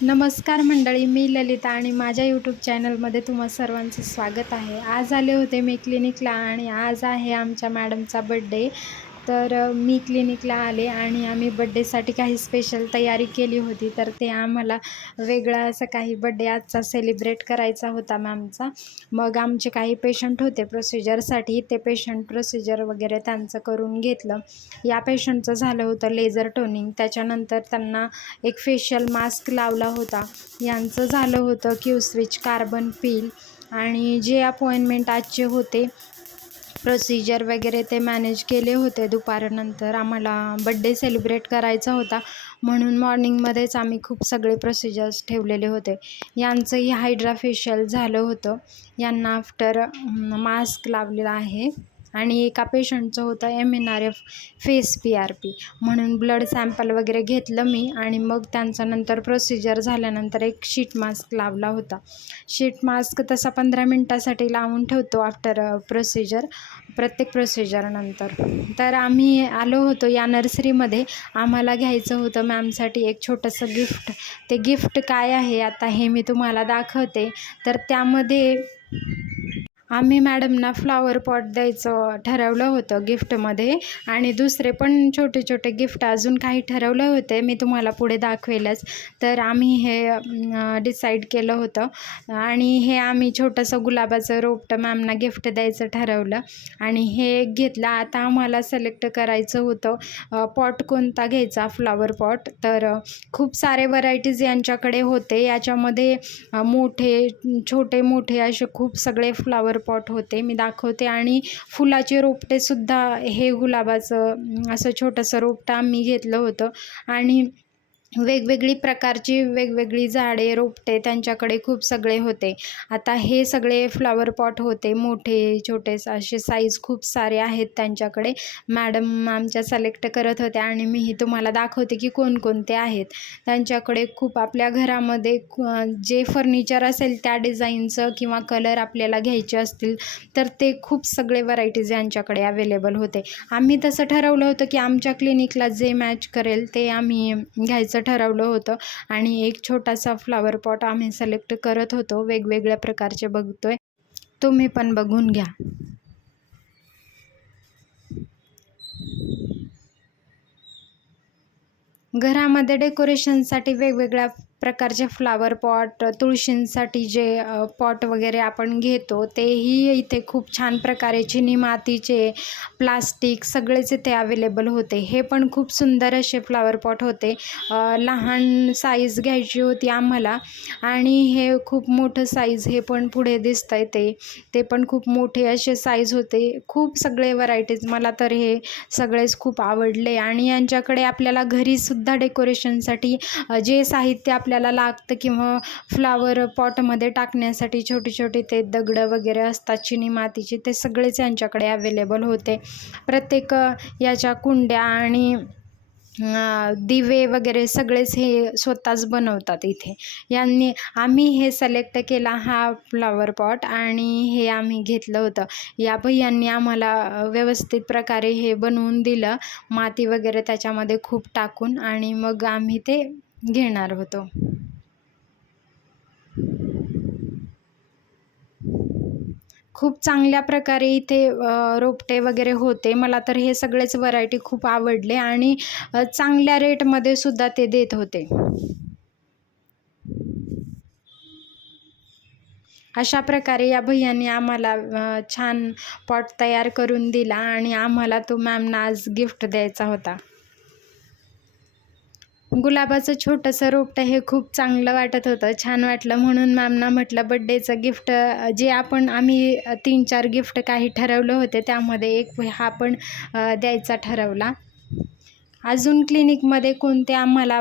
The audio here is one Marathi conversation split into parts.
नमस्कार मंडळी मी ललिता आणि माझ्या यूट्यूब चॅनलमध्ये तुम्हा सर्वांचं स्वागत आहे. आज आले होते मी क्लिनिकला आणि आज आहे आमच्या मॅडमचा बड्डे तर मी क्लिनिकला आले आणि आम्ही बड्डेसाठी काही स्पेशल तयारी केली होती. तर ते आम्हाला वेगळा असं काही बड्डे आजचा सेलिब्रेट करायचा होता मॅमचा मग आमचे काही पेशंट होते प्रोसिजरसाठी ते पेशंट प्रोसिजर वगैरे त्यांचं करून घेतलं. या पेशंटचं झालं होतं लेझर टोनिंग त्याच्यानंतर त्यांना एक फेशियल मास्क लावला होता. यांचं झालं होतं क्यू स्विच कार्बन पील आणि जे अपॉइंटमेंट आजचे होते प्रोसिजर वगैरे ते मॅनेज केले होते दुपारनंतर. आम्हाला बड्डे सेलिब्रेट करायचा होता. म्हणून मॉर्निंगमध्येच आम्ही खूप सगळे प्रोसिजर्स ठेवलेले होते. यांचंही हायड्रा फेशियल झालं होतं. यांना आफ्टर मास्क लावलेला आहे. आणि एका पेशंटचं होतं M N R F face P R P म्हणून ब्लड सॅम्पल वगैरे घेतलं मी आणि मग त्यांचं नंतर प्रोसिजर झाल्यानंतर एक शीट मास्क लावला होता. शीट मास्क तसा पंधरा मिनटासाठी लावून ठेवतो आफ्टर प्रोसिजर प्रत्येक प्रोसिजरनंतर तर आम्ही आलो होतो या नर्सरीमध्ये. आम्हाला घ्यायचं होतं मॅमसाठी एक छोटंसं गिफ्ट. ते गिफ्ट काय आहे आता हे मी तुम्हाला दाखवते. तर त्यामध्ये आम्ही मॅडमना फ्लॉवर पॉट द्यायचं ठरवलं होतं गिफ्टमध्ये. आणि दुसरे पण छोटे छोटे गिफ्ट अजून काही ठरवले होते मी तुम्हाला पुढे दाखवेलच. तर आम्ही हे डिसाईड केलं होतं. आणि हे आम्ही छोटंसं गुलाबाचं रोपटं मॅमना गिफ्ट द्यायचं ठरवलं. आणि हे घेतलं. आता आम्हाला सिलेक्ट करायचं होतं पॉट कोणता घ्यायचा? Flower pot. तर खूप सारे व्हरायटीज यांच्याकडे होते. याच्यामध्ये मोठे छोटे मोठे असे खूप सगळे फ्लॉवर पॉट होते मी दाखवते. आणि फुलाचे रोपटेसुद्धा हे गुलाबाचं असं छोटंसं रोपटं आम्ही घेतलं होतं. आणि वेगवेगळी प्रकारची वेगवेगळी झाडे रोपटे त्यांच्याकडे खूप सगळे होते. आता हे सगळे फ्लॉवर पॉट होते मोठे छोटे असे साईज खूप सारे आहेत त्यांच्याकडे. मॅडम आमच्या सिलेक्ट करत होत्या आणि मीही तुम्हाला दाखवते की कोणकोणते आहेत. त्यांच्याकडे खूप आपल्या घरामध्ये जे फर्निचर असेल त्या डिझाईनचं किंवा कलर आपल्याला घ्यायचे असतील तर ते खूप सगळे व्हरायटीज यांच्याकडे अवेलेबल होते. आम्ही तसं ठरवलं होतं की आमच्या क्लिनिकला जे मॅच करेल ते आम्ही घ्यायचं ठरवलं होतं. आणि एक छोटासा फ्लॉवर पॉट आम्ही सिलेक्ट करत होतो. वेगवेगळ्या प्रकारचे बघतोय. तुम्ही पण बघून घ्या. घरामध्ये डेकोरेशनसाठी वेगवेगळ्या प्रकारचे फ्लावर पॉट तुळशींसाठी जे पॉट वगैरे आपण घेतो तेही इथे खूप छान प्रकारे चिनी मातीचे प्लास्टिक सगळेच इथे अवेलेबल होते. हे पण खूप सुंदर असे फ्लावर पॉट होते. लहान साईज घ्यायची होती आम्हाला आणि हे खूप मोठं साईज हे पण पुढे दिसतं आहे ते. ते पण खूप मोठे असे साईज होते. खूप सगळे व्हरायटीज मला तर हे सगळेच खूप आवडले आणि यांच्याकडे आपल्याला घरीसुद्धा डेकोरेशनसाठी जे साहित्य आपल्याला लागतं किंवा फ्लावर पॉटमध्ये टाकण्यासाठी छोटे छोटे ते दगडं वगैरे असतात चिनी मातीचे ते सगळेच यांच्याकडे अवेलेबल होते. प्रत्येक याच्या कुंड्या आणि दिवे वगैरे सगळेच हे स्वतःच बनवतात इथे. यांनी आम्ही हे सिलेक्ट केला हा फ्लॉवर पॉट आणि हे आम्ही घेतलं होतं. या भैयांनी आम्हाला व्यवस्थित प्रकारे हे बनवून दिलं. माती वगैरे त्याच्यामध्ये खूप टाकून आणि मग आम्ही ते घेणार होतो. खूप चांगल्या प्रकारे इथे रोपटे वगैरे होते. मला तर हे सगळेच व्हरायटी खूप आवडले आणि चांगल्या रेटमध्ये सुद्धा ते देत होते. अशा प्रकारे या भैयांनी आम्हाला छान पॉट तयार करून दिला आणि आम्हाला तो मॅमना आज गिफ्ट द्यायचा होता. गुलाबाचं छोटंसं रोपटं हे खूप चांगलं वाटत होतं. छान वाटलं म्हणून मॅमना म्हटलं बड्डेचं गिफ्ट जे आपण आम्ही तीन चार गिफ्ट काही ठरवलं होते त्यामध्ये एक हा पण द्यायचा ठरवला. अजून क्लिनिकमध्ये कोणते आम्हाला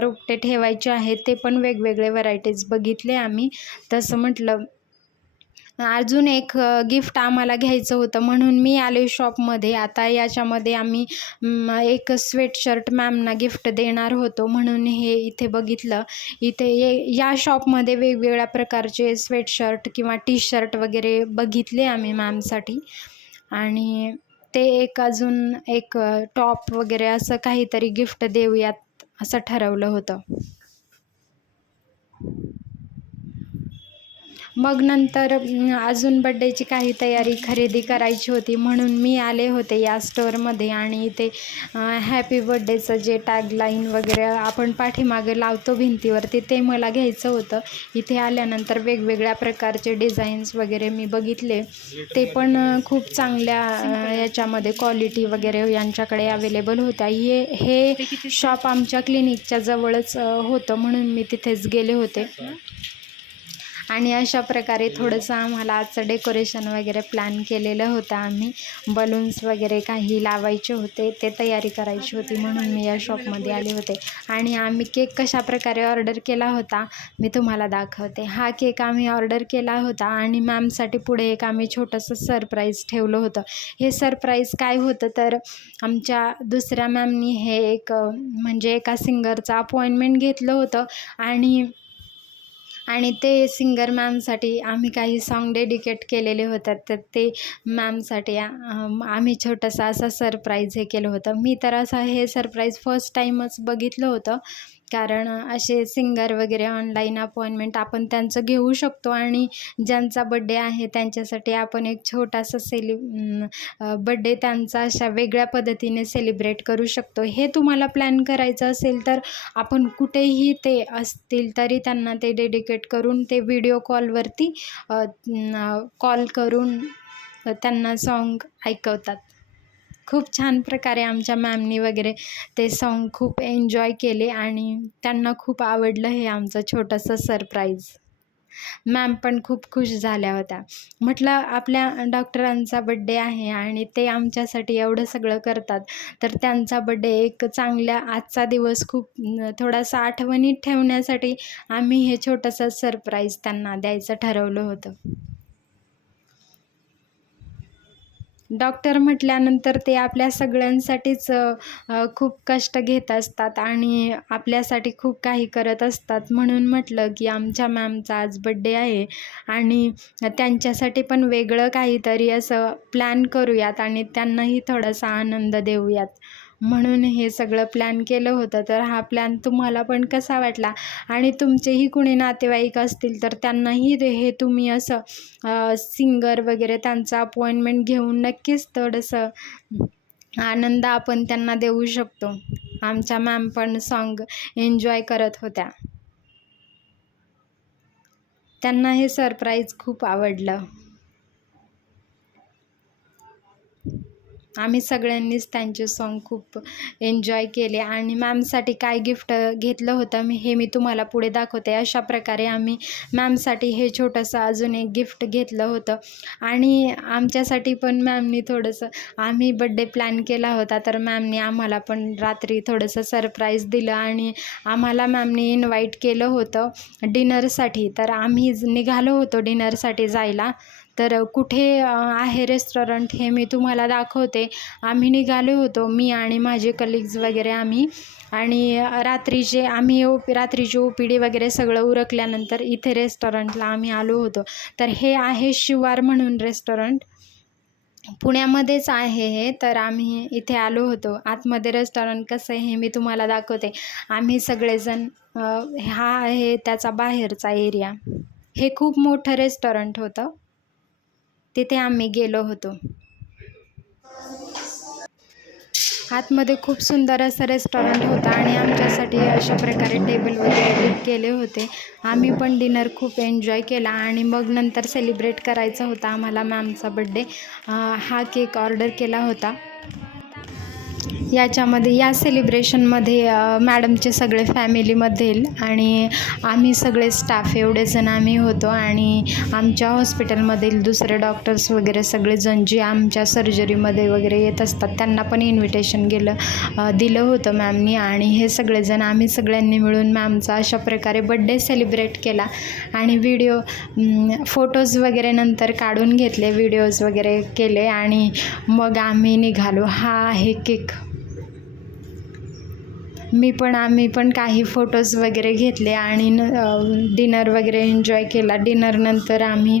रोपटे ठेवायचे आहेत ते पण वेगवेगळे व्हरायटीज बघितले आम्ही. तसं म्हटलं अजून एक गिफ्ट आम्हाला घ्यायचं होतं म्हणून मी आले शॉपमध्ये आता याच्यामध्ये आम्ही एक स्वेटशर्ट मॅमना गिफ्ट देणार होतो म्हणून हे इथे बघितलं. इथे ये या शॉपमध्ये वेगवेगळ्या प्रकारचे स्वेटशर्ट किंवा टी शर्ट वगैरे बघितले आम्ही मॅमसाठी आणि ते एक अजून एक टॉप वगैरे असं काहीतरी गिफ्ट देऊयात असं ठरवलं होतं. मग नंतर अजून बड्डेची काही तयारी खरेदी करायची होती म्हणून मी आले होते या स्टोअरमध्ये आणि इथे हॅपी बड्डेचं जे टॅगलाईन वगैरे आपण पाठीमागे लावतो भिंतीवरती ते मला घ्यायचं होतं. इथे आल्यानंतर वेगवेगळ्या प्रकारचे डिझाईन्स वगैरे मी बघितले. ते पण खूप चांगल्या याच्यामध्ये क्वालिटी वगैरे यांच्याकडे अवेलेबल होत्या. हे हे शॉप आमच्या क्लिनिकच्या जवळच होतं म्हणून मी तिथेच गेले होते. आणि अशा प्रकारे थोडंसं आम्हाला आजचं डेकोरेशन वगैरे प्लॅन केलेलं होतं आम्ही. बलून्स वगैरे काही लावायचे होते ते तयारी करायची होती म्हणून मी या शॉपमध्ये आले होते. आणि आम्ही केक कशा प्रकारे ऑर्डर केला होता मी तुम्हाला दाखवते. हा केक आम्ही ऑर्डर केला होता आणि मॅमसाठी पुढे एक आम्ही छोटंसं सरप्राईज ठेवलं होतं. हे सरप्राईज काय होतं तर आमच्या दुसऱ्या मॅमनी हे एक म्हणजे एका सिंगरचं अपॉइंटमेंट घेतलं होतं आणि आणि ते सिंगर मॅमसाठी आम्ही काही सॉन्ग डेडिकेट केलेले होतात. तर ते मॅमसाठी आम्ही छोटंसं असं सरप्राईज हे केलं होतं. मी तर असं हे सरप्राईज फर्स्ट टाईमच बघितलं होतं. कारण असे सिंगर वगैरे ऑनलाईन अपॉइंटमेंट आपण त्यांचं घेऊ शकतो आणि ज्यांचा बड्डे आहे त्यांच्यासाठी आपण एक छोटासा सेलि बड्डे त्यांचा अशा वेगळ्या पद्धतीने सेलिब्रेट करू शकतो. हे तुम्हाला प्लॅन करायचं असेल तर आपण कुठेही ते असतील तरी त्यांना ते डेडिकेट करून ते व्हिडिओ कॉलवरती कॉल करून त्यांना सॉन्ग ऐकवतात. खूप छान प्रकारे आमच्या मॅमनी वगैरे ते सॉन्ग खूप एन्जॉय केले आणि त्यांना खूप आवडलं हे आमचं छोटंसं सरप्राईज मॅम पण खूप खुश झाल्या होत्या. म्हटलं आपल्या डॉक्टरांचा बड्डे आहे आणि ते आमच्यासाठी एवढं सगळं करतात. तर त्यांचा बड्डे एक चांगल्या आजचा दिवस खूप थोडासा आठवणीत ठेवण्यासाठी आम्ही हे छोटंसं सरप्राईज त्यांना द्यायचं ठरवलं होतं. डॉक्टर म्हटल्यानंतर ते आपल्या सगळ्यांसाठीच खूप कष्ट घेत असतात आणि आपल्यासाठी खूप काही करत असतात. म्हणून म्हटलं की आमच्या मॅमचा आज बड्डे आहे आणि त्यांच्यासाठी पण वेगळं काहीतरी असं प्लॅन करूयात आणि त्यांनाही थोडासा आनंद देऊयात. म्हणून हे सगळं प्लॅन केलं होतं. तर हा प्लॅन तुम्हाला पण कसा वाटला? आणि तुमचेही कुणी नातेवाईक असतील तर त्यांनाही हे तुम्ही असं सिंगर वगैरे त्यांचं अपॉइंटमेंट घेऊन नक्कीच थोडंसं आनंद आपण त्यांना देऊ शकतो. आमच्या मॅम पण सॉन्ग एन्जॉय करत होत्या. त्यांना हे सरप्राईज खूप आवडलं. आम्ही सगळ्यांनीच त्यांचे सॉन्ग खूप एन्जॉय केले. आणि मॅमसाठी काय गिफ्ट घेतलं होतं मी हे मी तुम्हाला पुढे दाखवते. अशा प्रकारे आम्ही मॅमसाठी हे छोटंसं अजून एक गिफ्ट घेतलं होतं. आणि आमच्यासाठी पण मॅमनी थोडंसं आम्ही बड्डे प्लॅन केला होता तर मॅमनी आम्हाला पण रात्री थोडंसं सरप्राईज दिलं आणि आम्हाला मॅमनी इन्व्हाइट केलं होतं डिनरसाठी तर आम्ही निघालो होतो डिनरसाठी जायला. तर कुठे आहे रेस्टॉरंट हे मी तुम्हाला दाखवते. आम्ही निघालो होतो मी आणि माझे कलिग्ज वगैरे आम्ही. आणि रात्रीचे आम्ही ओ रात्रीची ओ पी डी वगैरे सगळं उरकल्यानंतर इथे रेस्टॉरंटला आम्ही आलो होतो. तर हे आहे शिवार म्हणून रेस्टॉरंट पुण्यामध्येच आहे हे तर आम्ही इथे आलो होतो. आतमध्ये रेस्टॉरंट कसं आहे हे मी तुम्हाला दाखवते. आम्ही सगळेजण हा आहे त्याचा बाहेरचा एरिया हे खूप मोठं रेस्टॉरंट होतं. तिथे आम्ही गेलो होतो. आतमध्ये खूप सुंदर असं रेस्टॉरंट होतं आणि आमच्यासाठी अशा प्रकारे टेबल वगैरे बुक केले होते. आम्ही पण डिनर खूप एन्जॉय केला आणि मग नंतर सेलिब्रेट करायचा होता आम्हाला मॅमचा बड्डे हा केक ऑर्डर केला होता. याच्यामध्ये या सेलिब्रेशनमध्ये मॅडमचे सगळे फॅमिलीमध्ये आणि आम्ही सगळे स्टाफ एवढे जण आम्ही होतो आणि आमच्या हॉस्पिटलमधील दुसरे डॉक्टर्स वगैरे सगळेजण जे आमच्या सर्जरीमध्ये वगैरे येत असतात त्यांना पण इन्व्हिटेशन गेलं दिलं होतं मॅमनी आणि हे सगळेजण आम्ही सगळ्यांनी मिळून मॅमचा अशा प्रकारे बड्डे सेलिब्रेट केला आणि व्हिडिओ फोटोज वगैरे नंतर काढून घेतले व्हिडिओज वगैरे केले आणि मग आम्ही निघालो. हा आहे केक मी पण आम्ही पण काही फोटोज वगैरे घेतले आणि न डिनर वगैरे एन्जॉय केला. डिनरनंतर आम्ही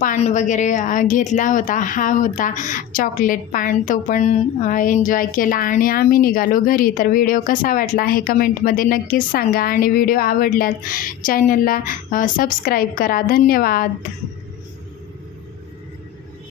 पान वगैरे घेतला होता. हा होता चॉकलेट पान. तो पण एन्जॉय केला आणि आम्ही निघालो घरी. तर व्हिडिओ कसा वाटला हे कमेंटमध्ये नक्कीच सांगा आणि व्हिडिओ आवडल्यास चॅनलला सबस्क्राईब करा. धन्यवाद.